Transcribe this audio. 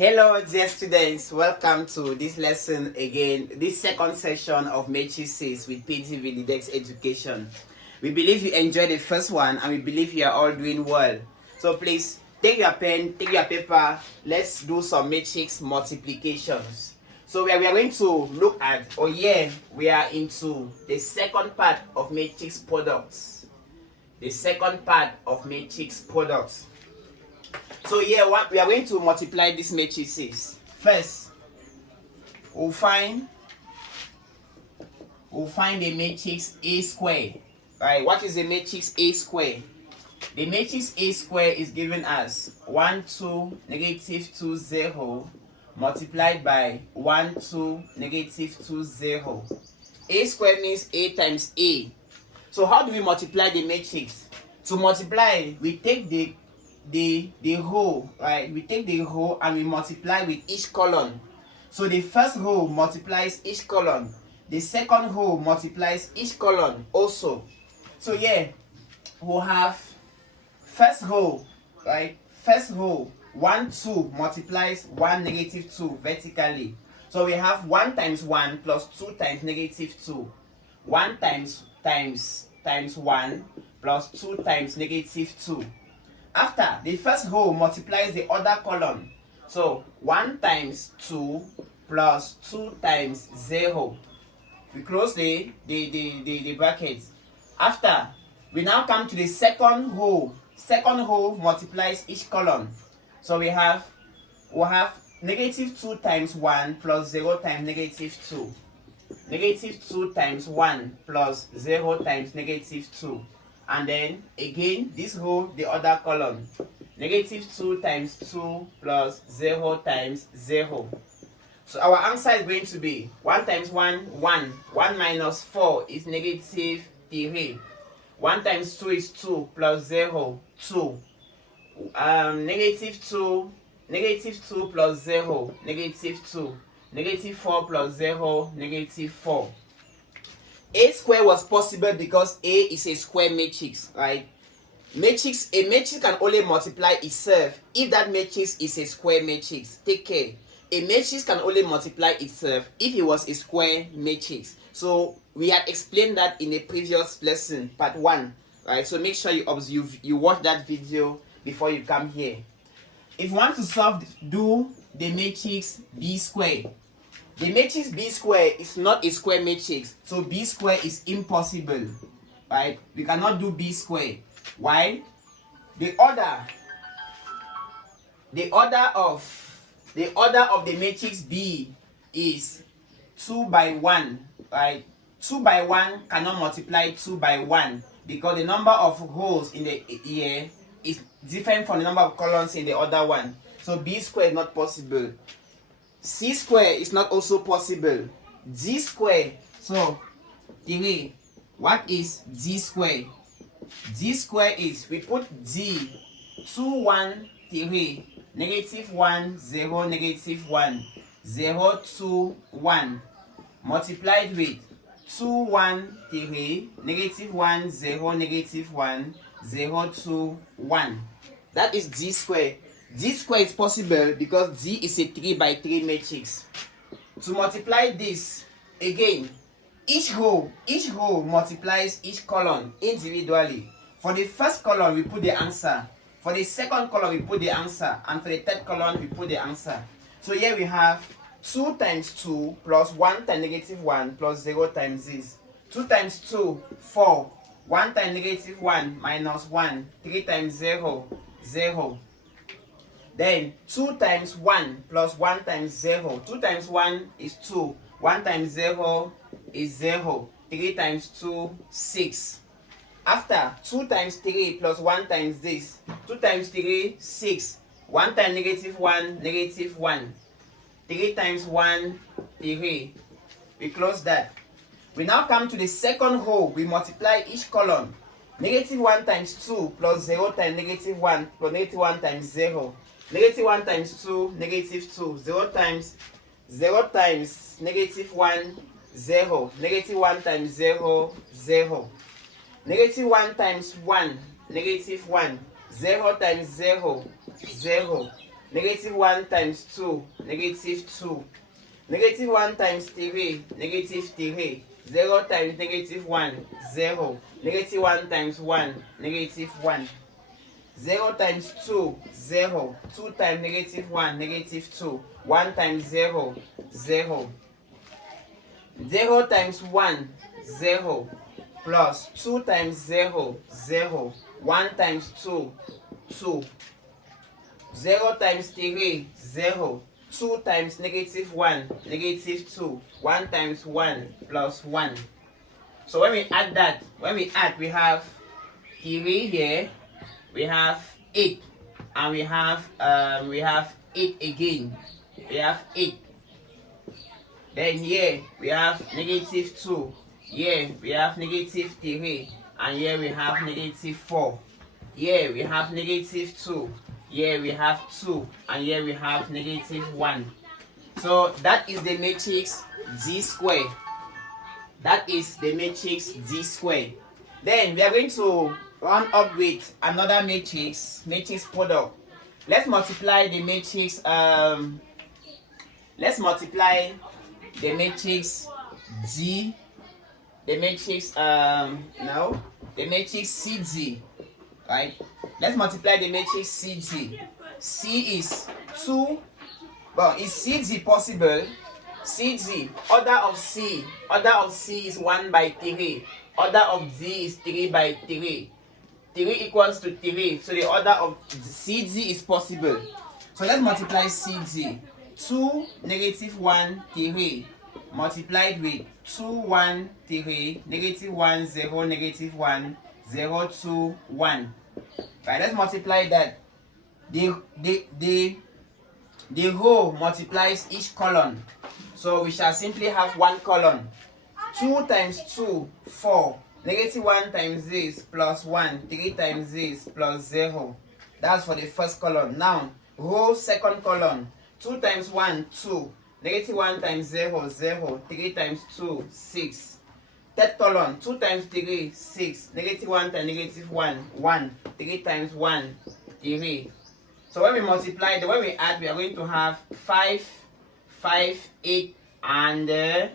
Hello dear students, welcome to this lesson again, this second session of Matrices with PTV Dex Education. We believe you enjoyed the first one and we believe you are all doing well. So please take your pen, take your paper, let's do some matrix multiplications. So we are going to look at, we are into the second part of matrix products. The second part of matrix products. So what we are going to multiply these matrices. First, we'll find the matrix A square. Right? What is the matrix A square? The matrix A square is given as 1, 2, negative 2, 0 multiplied by 1, 2, negative 2, 0. A square means A times A. So how do we multiply the matrix? To multiply, we take the whole, right? We take the whole and we multiply with each column. So the first row multiplies each column. The second row multiplies each column also. So we'll have first row, right? First row 1, 2 multiplies 1, negative 2 vertically. So we have 1 times 1 plus 2 times negative 2. 1 times 1 plus 2 times negative 2. After, the first row multiplies the other column. So 1 times 2 plus 2 times 0. We close the brackets. After, we now come to the second row. Second row multiplies each column. So we'll have negative 2 times 1 plus 0 times negative 2. Negative 2 times 1 plus 0 times negative 2. And then again this row, the other column, negative 2 times 2 plus 0 times 0. So our answer is going to be 1 times 1, 1. 1 minus 4 is negative 3. 1 times 2 is 2 plus 0, 2. Negative 2 plus 0, negative 2. Negative 4 plus 0, negative 4. A square was possible because A is a square matrix, right? A matrix can only multiply itself if that matrix is a square matrix. Take care. A matrix can only multiply itself if it was a square matrix. So we had explained that in a previous lesson, part 1, right? So make sure you watch that video before you come here. If you want to do the matrix B square. The matrix B square is not a square matrix, so B square is impossible, right? We cannot do B square. Why? The order of the matrix B is 2 by 1, right? 2 by 1 cannot multiply 2 by 1 because the number of rows in the here is different from the number of columns in the other one. So B square is not possible. C square is not also possible. D square, so 3. What is D square? D square is, we put D, 2, 1, 3, negative 1, 0, negative 1, 0, 2, 1, multiplied with 2, 1, 3, negative 1, 0, negative 1, 0, 2, 1. That is D square. D square is possible because D is a 3 by 3 matrix. To multiply this, again, each row multiplies each column individually. For the first column, we put the answer. For the second column, we put the answer. And for the third column, we put the answer. So here we have 2 times 2 plus 1 times negative 1 plus 0 times this. 2 times 2, 4. 1 times negative 1 minus 1. 3 times 0, 0. Then 2 times 1 plus 1 times 0. 2 times 1 is 2. 1 times 0 is 0. 3 times 2, 6. After, 2 times 3 plus 1 times this. 2 times 3, 6. 1 times negative 1, negative 1. 3 times 1, 3. We close that. We now come to the second row. We multiply each column. Negative 1 times 2 plus 0 times negative 1 plus negative 1 times 0. Negative 1 times 2, negative 2. 0 times negative 1, 0. Negative 1 times 0, 0. Negative 1 times 1, negative 1. 0 times 0, 0. negative 1 times 2, negative 2. Negative 1 times 3, negative 3. 0 times negative 1, 0. Negative 1 times 1, negative 1. 0 times 2, 0. 2 times negative 1, negative 2. 1 times 0, 0. 0 times 1, 0. Plus 2 times 0, 0. 1 times 2, 2. 0 times 3, 0. 2 times negative 1, negative 2. 1 times 1 plus 1. So when we add that, we have 3 here, we have 8, and we have 8 again. We have 8. Then here we have negative 2. Here we have negative 3. And here we have negative 4. Here we have negative 2. Here we have 2. And here we have negative 1. So that is the matrix D square. That is the matrix D square. Then we are going to round up with another matrix product. Let's multiply the matrix. Let's multiply the matrix D. The matrix the matrix CD. Right? Let's multiply the matrix CD. C is 2. Well, is CD possible? CD, order of C is 1 by 3. Order of D is 3 by 3. 3 equals to 3. So the order of CD is possible. So let's multiply CD. 2, negative 1, 3. Multiplied with 2, 1, 3. Negative 1, 0, negative 1, 0, 2, 1. Right, let's multiply that. The row multiplies each column. So we shall simply have one column. 2 times 2, 4. Negative 1 times this plus 1. 3 times this plus 0. That's for the first column. Now, row second column. 2 times 1, 2. Negative 1 times 0, 0. 3 times 2, 6. Third column. 2 times 3, 6. Negative 1 times negative 1, 1. 3 times 1, 3. So when we multiply, when we add, we are going to have 5, 8, and 10.